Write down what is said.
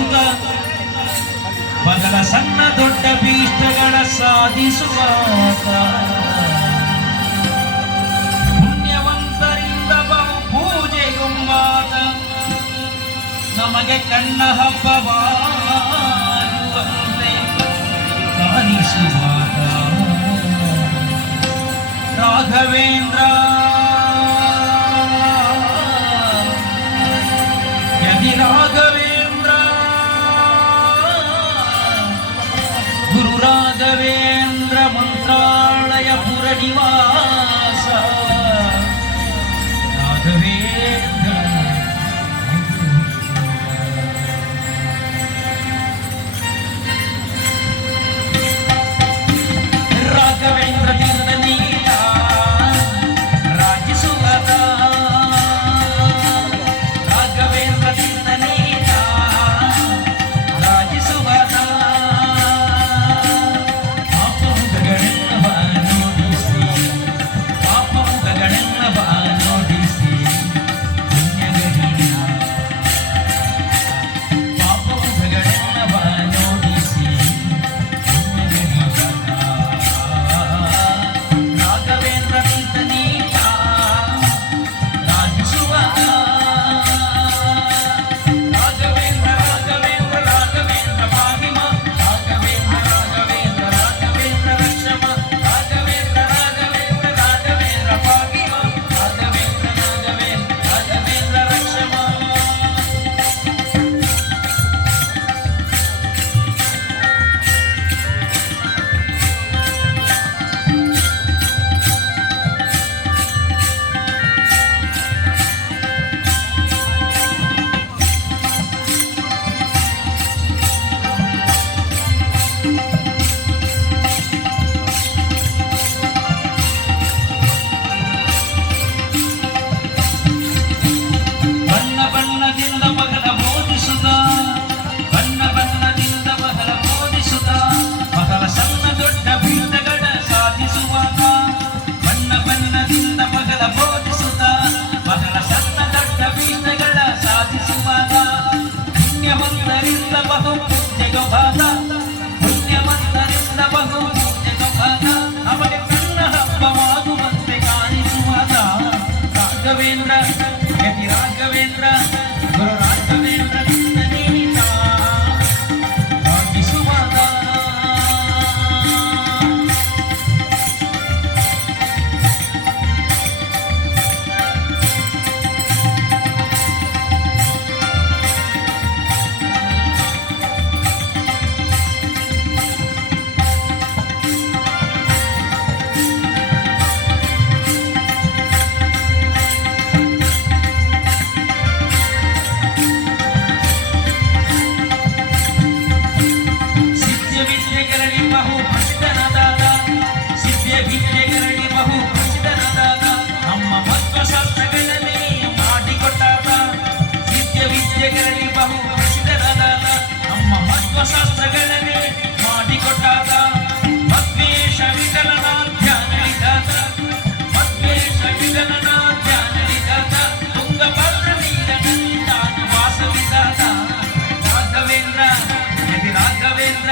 ಸುತ ಬಗಲ ಸಣ್ಣ ದೊಡ್ಡ ಭೀಷ್ಟಗಳ ಸಾಧಿಸುವ ಪುಣ್ಯವಂತರಿಂದ ಬಹು ಪೂಜೆಗುಂಬಾದ ನಮಗೆ ಕಣ್ಣ ಹಬ್ಬವಾಗುವಂತೆ ಕಾಣಿಸುವಾಗ ರಾಘವೇಂದ್ರ ಯದಿ ರಾಘವೇಂದ್ರ ಗುರು ರಾಘವೇಂದ್ರ ಮಂತ್ರಾಲಯ ಪುರ ನಿವಾಸ ರಾಘವೇಂದ್ರ ರಾಘವೇಂದ್ರ ತೀರ್ಥ ನೀಲ ರಾಜಿಸುವದ ರಾಘವೇಂದ್ರ ತೀರ್ಥ ನೀಲ ರಾಜಿಸುವದ ಪಾಪಮುಖಗಳೆಲ್ಲವ ನೋಡಿಸಿ ಪಾಪಮುಖಗಳೆಲ್ಲವ ನೋಡಿಸಿ ಪುಣ್ಯಗರಿಯ ಪಾಪಮುಖಗಳೆಲ್ಲವ ನೋಡಿಸಿ ರಾಘವೇಂದ್ರ ತೀರ್ಥ ನೀಲ ರಾಜಿಸುವದ ರಾಘವೇಂದ್ರ ರಾಘವೇಂದ್ರ ರಾಘವೇಂದ್ರ ಪಾಹಿಮ ರಾಘವೇಂದ್ರ ರಾಘವೇಂದ್ರ ರಾಘವೇಂದ್ರ ರಕ್ಷಮ ರಾಘವೇಂದ್ರ ರಾಘವೇಂದ್ರ ರಾಘವೇಂದ್ರ ಪಾಹಿಮ ರಾಘವೇಂದ್ರ ರಾಘವೇಂದ್ರ ರಾಘವೇಂದ್ರ ರಕ್ಷಮ ಬಣ್ಣ ಬಣ್ಣದಿಂದ ಮಗಳ ಬೋಧಿಸುತ್ತ ಬಣ್ಣ ಬಣ್ಣದಿಂದ ಮಗಳ ಬೋಧಿಸುತ್ತ ಮಗಳ ಸಣ್ಣ ದೊಡ್ಡ ಭೀಷ್ಟಗಳ ಸಾಧಿಸುವಾಗ ಬಣ್ಣ ಬಣ್ಣದಿಂದ ಮಗಳ ಬೋಧಿಸುತ್ತ ಮಗಳ ಸಣ್ಣ ದೊಡ್ಡ ಭೀಷ್ಟಗಳ ಸಾಧಿಸುವಾಗ ಪುಣ್ಯವಂತರಿಂದ ಬಹು ಪೂಜೆಗೊಬ್ಬಾದ ಪುಣ್ಯವಂತರಿಂದ ಬಹು ಪೂಜೆಗೊಬ್ಬಾದ ನಮಗೆ ಕಣ್ಣ ಹಬ್ಬವಾಗುವಂತೆ ಕಾಣಿಸುವಾಗ ರಾಘವೇಂದ್ರ ಯತಿ ರಾಘವೇಂದ್ರ ಗುರು ರಾಘವೇಂದ್ರ ತೀರ್ಥ ನೀಲ ರಾಜಿಸುವಾಗ ಸಿದ್ಧವಿದ್ಯೆಗಳಲ್ಲಿ ಬಹು ಪ್ರಸಿದ್ಧನಾದ ಸಿದ್ಧವಿದ್ಯೆಗಳಲ್ಲಿ ಬಹು ಪ್ರಸಿದ್ಧನಾದ ನಮ್ಮ ತತ್ವಶಾಸ್ತ್ರಗಳಲ್ಲಿ ಮಾಡಿಕೊಟ್ಟಾದ ಸಿದ್ಧವಿದ್ಯೆಗಳಲ್ಲಿ ಬಹು ಪ್ರಸಿದ್ಧನಾದ ನಮ್ಮ ತತ್ವಶಾಸ್ತ್ರಗಳಲ್ಲಿ ಮಾಡಿಕೊಟ್ಟಾದ ಮದ್ವೇಷ ವಿಕಲನ ಧ್ಯಾನವಿದಾತ ಮದ್ವೇಷ ವಿಕಲನ ಧ್ಯಾನವಿದಾತ ತುಂಗಭದ್ರ ನೀರಿನಲ್ಲಿ ತಾನು ವಾಸವಿದಾತ ರಾಘವೇಂದ್ರ ಯತಿ ರಾಘವೇಂದ್ರ